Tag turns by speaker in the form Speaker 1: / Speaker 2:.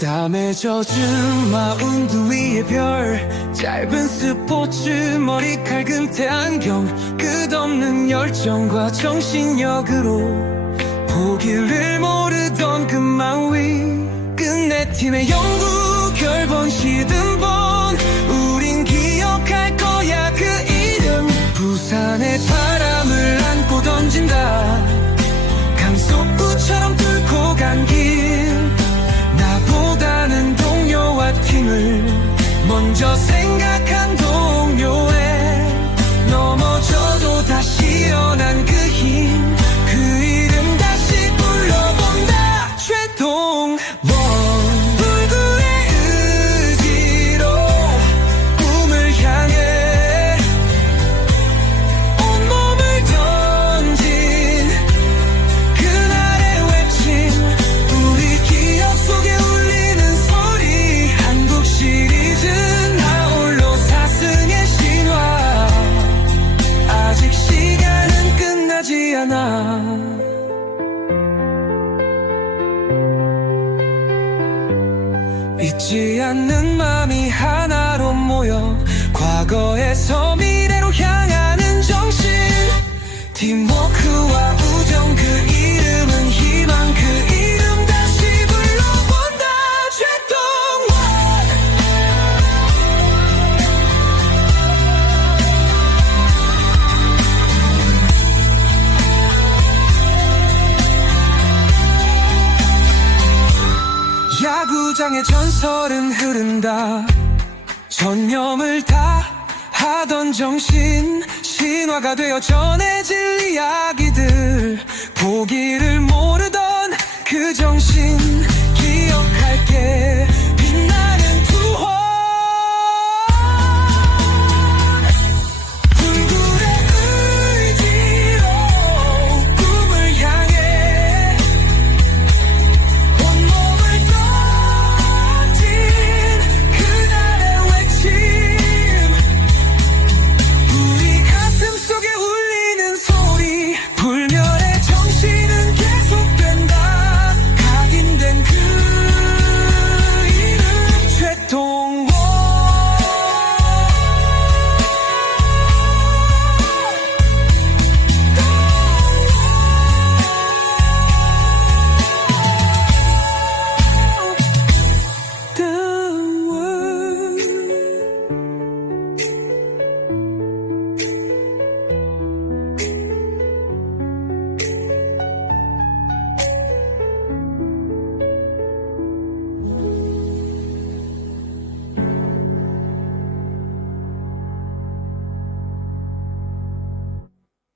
Speaker 1: 밤에 젖은 마운드 위에 별. 짧은 스포츠 머리칼 금태 안경. 끝없는 열정과 정신력으로 포기를 모르던 그 마음 위 끝내 팀의 영구 먼저 생각한 동료에 잊지 않는 마음이 하나로 모여 과거에서 미래로 향하는 정신. 팀워크와 주장의 전설은 흐른다. 전념을 다 하던 정신 신화가 되어 전해질 이야기들.